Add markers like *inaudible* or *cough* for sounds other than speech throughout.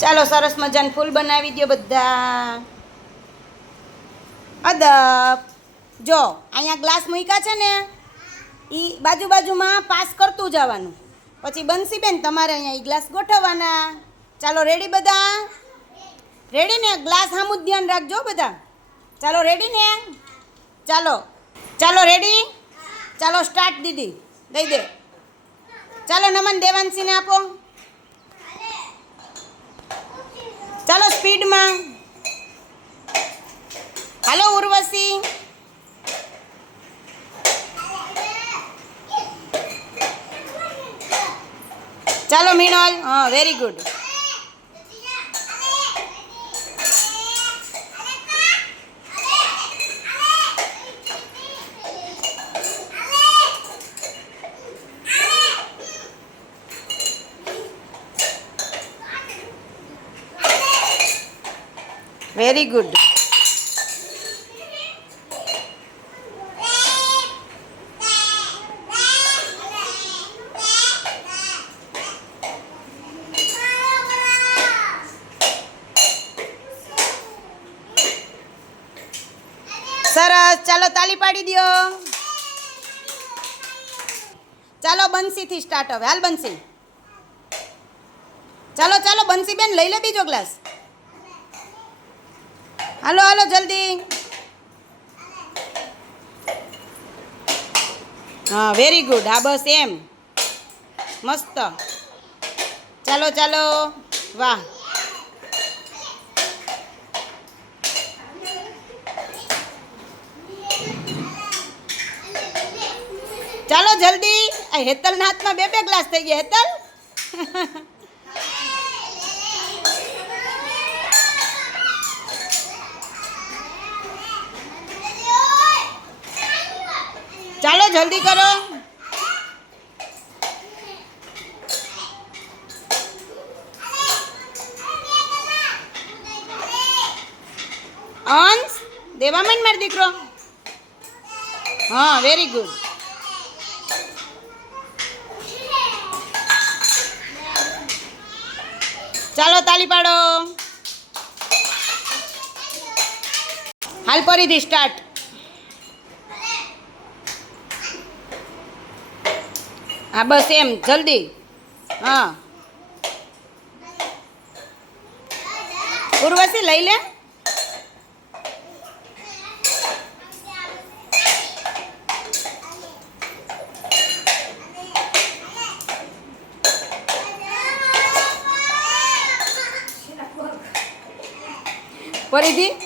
ચાલો, સરસ મજાનું ફૂલ બનાવી દો બધા. અદબ. જો, અહીંયા ગ્લાસ મૂક્યા છે ને એ બાજુ બાજુમાં પાસ કરતું જવાનું. પછી બનશી બેન તમારે અહીંયા એ ગ્લાસ ગોઠવવાના. ચાલો, રેડી બધા? રેડી ને? ગ્લાસ સામું ધ્યાન રાખજો બધા. ચાલો, રેડી ને? ચાલો. ચાલો, રેડી? ચાલો, સ્ટાર્ટ દીદી. દઈ દે. ચાલો, નમન દેવાંશીને આપો ચાલો સ્પીડમાં હાલો ઉર્વશી ચાલો મીણોલ હા વેરી ગુડ વેરી ગુડ સરસ ચાલો તાલી પાડી દો ચાલો બંસીથી સ્ટાર્ટ હવે હાલ બંસી ચાલો ચાલો બંસી બેન લઈ લે બીજો ગ્લાસ હાલો હાલો, જલ્દી. હા વેરી ગુડ હા, બસ એમ. મસ્ત. ચાલો ચાલો. વાહ. ચાલો, જલ્દી. આ હેતલના હાથમાં બે બે ગ્લાસ થઈ ગયા, હેતલ. *laughs* ચાલો જલ્દી કરો અંશ દેવા માંડ મારો દીકરો હા વેરી ગુડ ચાલો તાલી પાડો હાલ ફરીથી સ્ટાર્ટ હા બસ એમ જલ્દી. હા. ઉર્વશી લઈ લે. ફરીથી.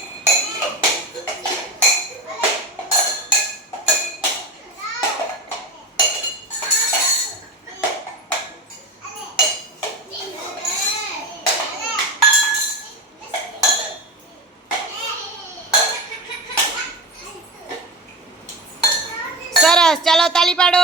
સરસ ચાલો તાલી પાડો.